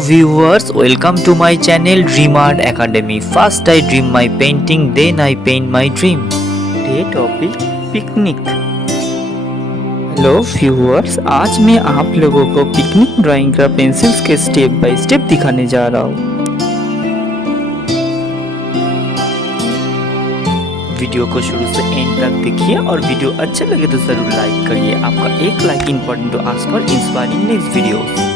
Viewers, welcome to my channel Dream Art Academy. First I dream my painting, then I paint my dream. Today topic picnic. Hello viewers, आज मैं आप लोगों को picnic drawing का pencils के step by step दिखाने जा रहा हूँ। वीडियो को शुरू से एंड तक देखिए और वीडियो अच्छा लगे तो जरूर लाइक करिए। आपका एक like important to ask for inspiring next videos.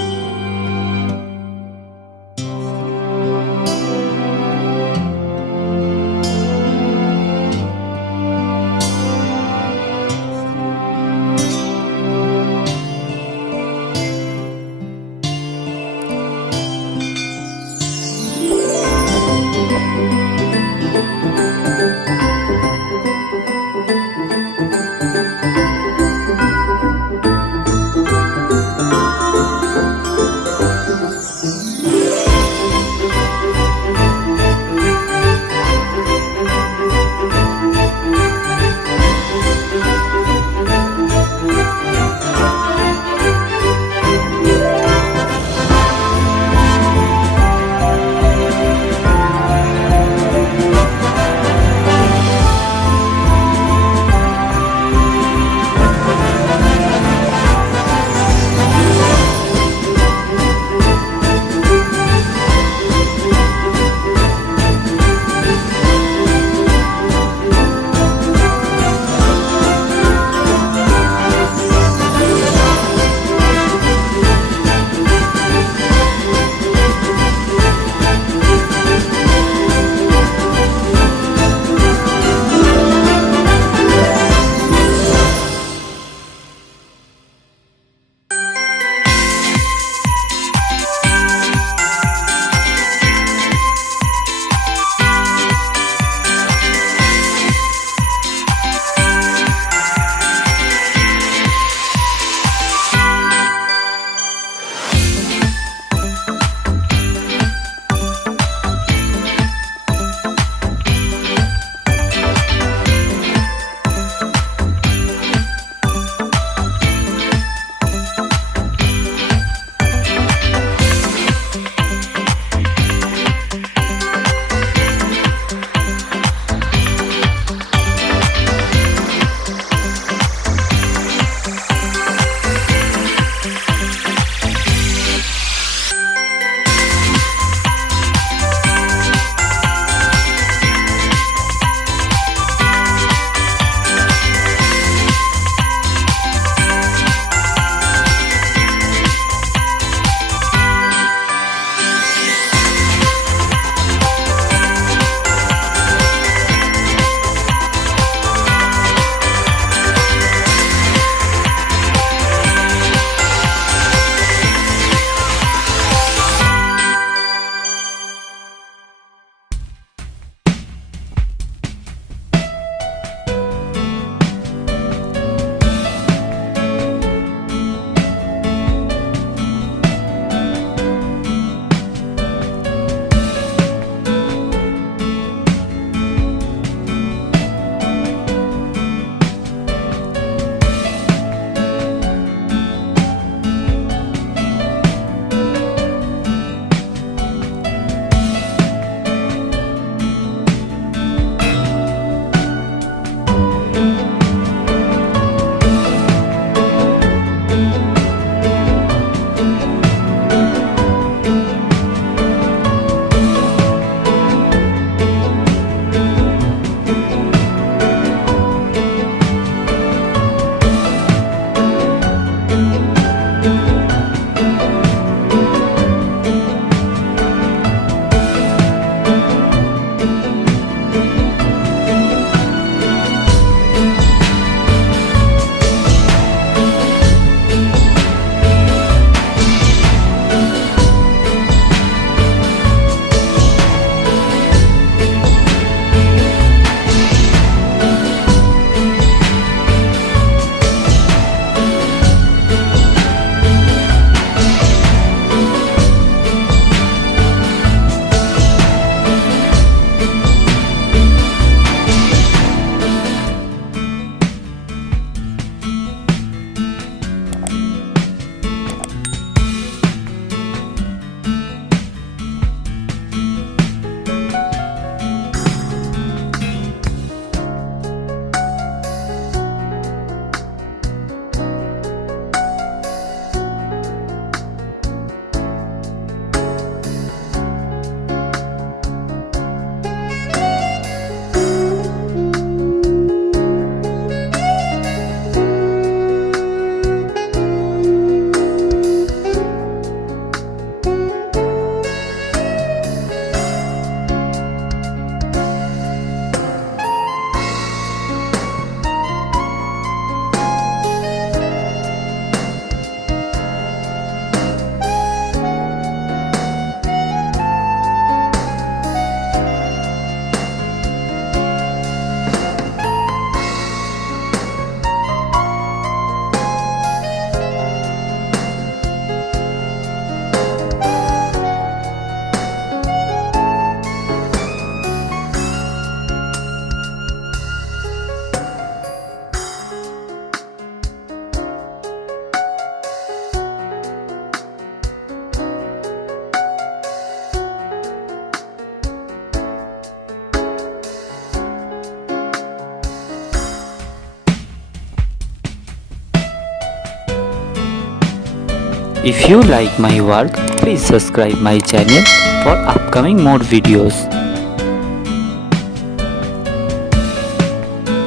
If you like my work, please subscribe my channel for upcoming more videos.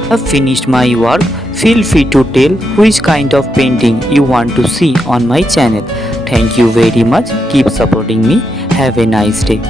Have finished my work, feel free to tell which kind of painting you want to see on my channel. Thank you very much. Keep supporting me. Have a nice day.